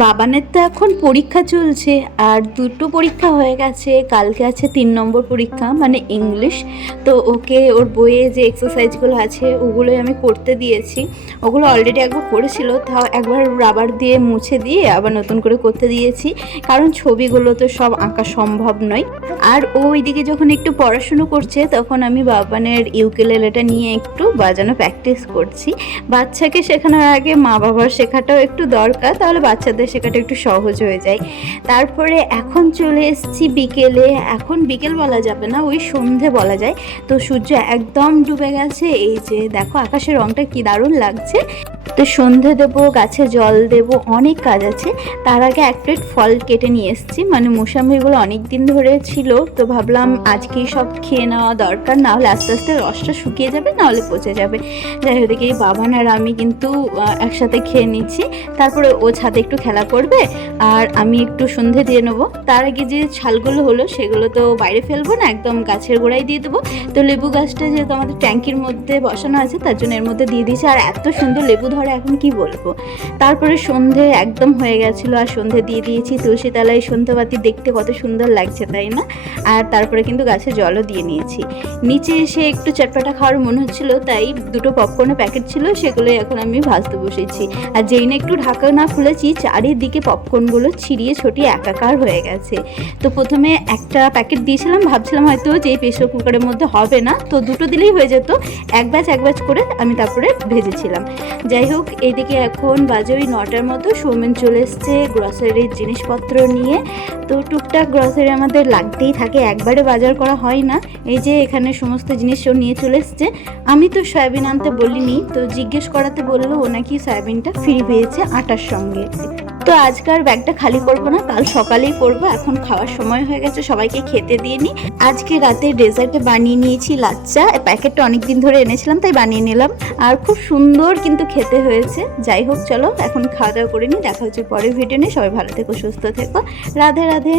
বাবানের তো এখন পরীক্ষা চলছে, আর দুটো পরীক্ষা হয়ে গেছে। কালকে আছে 3 নম্বর পরীক্ষা, মানে ইংলিশ। তো ওকে ওর বইয়ে যে এক্সারসাইজগুলো আছে ওগুলোই আমি করতে দিয়েছি। ওগুলো অলরেডি একবার করেছিল, তাও একবার রাবার দিয়ে মুছে দিয়ে আবার নতুন করে করতে দিয়েছি, কারণ ছবিগুলো তো সব আঁকা সম্ভব নয়। আর ও ওইদিকে যখন একটু পড়াশুনো করছে তখন আমি বাবানের ইউকেলেলেটা নিয়ে একটু বাজানো প্র্যাকটিস করছি। বাচ্চাকে শেখানোর আগে মা বাবার শেখাটাও একটু দরকার, তাহলে বাচ্চাদের শেখাটা একটু সহজ হয়ে যায়। তারপরে এখন চলে এসেছি বিকেলে। এখন বিকেল বলা যাবে না, ওই সন্ধে বলা যায়। তো সূর্য একদম ডুবে গেছে। এই যে দেখো আকাশের রংটা কি দারুণ লাগছে। তো সন্ধে দেবো, গাছে জল দেবো, অনেক কাজ আছে। তার আগে এক প্লেট ফল কেটে নিয়ে এসেছি, মানে মোসাম্বিগুলো অনেক দিন ধরে ছিল, তো ভাবলাম আজকেই সব খেয়ে নেওয়া দরকার, না হলে আস্তে আস্তে রসটা শুকিয়ে যাবে, না হলে পচে যাবে। যাই হোক, দেখি বাবান আর আমি কিন্তু একসাথে খেয়ে নিচ্ছি। তারপরে ও ছাদে একটু খেলা করবে আর আমি একটু সন্ধে দিয়ে নেবো। তার আগে যে ছালগুলো হলো সেগুলো তো বাইরে ফেলবো না, একদম গাছের গোড়ায় দিয়ে দেবো। তো লেবু গাছটা যেহেতু আমাদের ট্যাঙ্কির মধ্যে বসানো আছে, তার জন্য এর মধ্যে দিয়ে দিয়েছি। আর এত সুন্দর লেবু ধরে এখন কি বলবো। তারপরে সন্ধে একদম হয়ে গেছিলো, আর সন্ধে দিয়ে দিয়েছি। তুলসী তলায় সন্ধ্যাবাতি দেখতে কত সুন্দর লাগছে, তাই না? আর তারপরে কিন্তু গাছে জলও দিয়ে নিয়েছি। নিচে এসে একটু চটপাটা খাওয়ার মনে হচ্ছিলো, তাই দুটো পপকর্নের প্যাকেট ছিল, সেগুলোই এখন আমি ভাজতে বসেছি। আর যেই না একটু ঢাকা না খুলেছি, চারিদিকে পপকর্নগুলো ছিঁড়িয়ে ছটিয়ে একাকার হয়ে গেছে। তো প্রথমে একটা প্যাকেট দিয়েছিলাম, ভাবছিলাম হয়তো যে প্রেসার কুকারের মধ্যে হবে না, তো দুটো দিলেই হয়ে যেত। এক ব্যাচ করে আমি তারপরে ভেজেছিলাম। যাই হোক, এইদিকে এখন বাজে ওই 9টার মতো। সৌমেন চলে এসছে গ্রসারির জিনিসপত্র নিয়ে। তো টুকটাক গ্রসারি আমাদের লাগতেই থাকে, একবারে বাজার করা হয় না। এই যে এখানে সমস্ত জিনিস ও নিয়ে চলে এসছে। আমি তো সয়াবিন আনতে বলিনি, তো জিজ্ঞেস করাতে বললো ও নাকি সয়াবিনটা ফ্রি পেয়েছে আটার সঙ্গে। তো আজকাল ব্যাগটা খালি করবো না, কাল সকালেই করবো। এখন খাওয়ার সময় হয়ে গেছে, সবাইকে খেতে দিয়ে নিই। আজকে রাতে ডেজার্টে বানিয়ে নিয়েছি লাচ্চা। প্যাকেটটা অনেকদিন ধরে এনেছিলাম, তাই বানিয়ে নিলাম। আর খুব সুন্দর কিন্তু খেতে হয়েছে। যাই হোক, চলো এখন খাওয়া দাওয়া করে নিই। দেখা হচ্ছে পরের ভিডিও নিয়ে। সবাই ভালো থেকো, সুস্থ থেকো। রাধে রাধে।